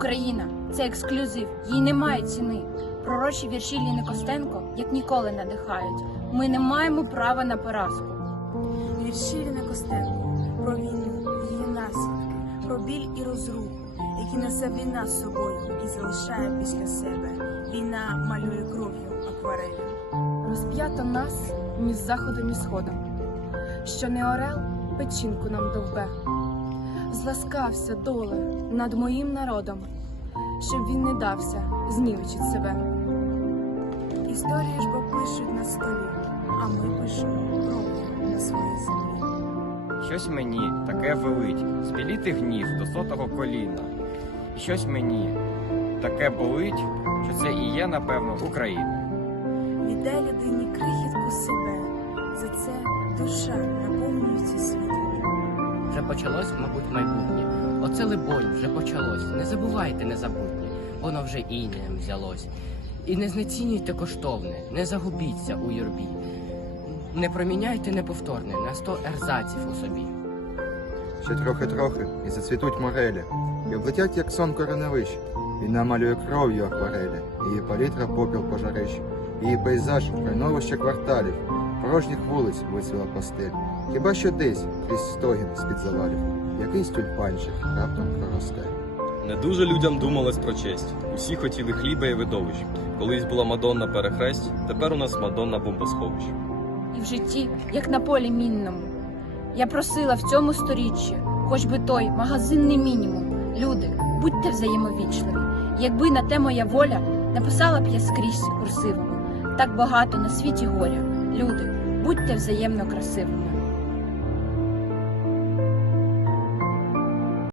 Україна це ексклюзив, їй немає ціни. Пророчі вірші Ліни Костенко як ніколи надихають. Ми не маємо права на поразку. Вірші Ліни Костенко про війну, її наслідки, про біль і розруху, які несе війна з собою і залишає після себе. Війна малює кров'ю акварелі. Розп'ято нас між заходом і сходом, що не орел печінку нам довбе. Зласкався доле над моїм народом, щоб він не дався знівечить себе. Історії ж бо пишуть на столі, а ми пишемо кров'ю на своїй землі. Щось мені таке велить, збіліти гнізд до сотого коліна. І щось мені таке болить, що це і є, напевно, Україна. Віддай людині крихітку себе, за це душа наповнюється світом. Вже почалось, мабуть, майбутнє. Оце либонь, вже почалось. Не забувайте незабутнє, воно вже інеєм взялось. І не знецінюйте коштовне, не загубіться у юрбі. Не проміняйте неповторне на сто ерзаців у собі. Ще трохи-трохи, і зацвітуть морелі, і облетять, як сон кореневищ. Війна малює кров'ю акварелі, її палітра попіл пожарищ, її пейзаж райновище кварталів, порожніх вулиць висіла постель. Хіба що десь, крізь стогін з-під завалів, якийсь тюльпанчик раптом проросте. Не дуже людям думалось про честь. Усі хотіли хліба і видовищ. Колись була Мадонна перехресть, тепер у нас Мадонна бомбосховищ. І в житті, як на полі мінному. Я просила в цьому сторіччі, хоч би той магазинний мінімум. Люди, будьте взаємовічливі. Якби на те моя воля, написала б я скрізь курсивами. Так багато на світі горя. Люди, будьте взаємно красивими.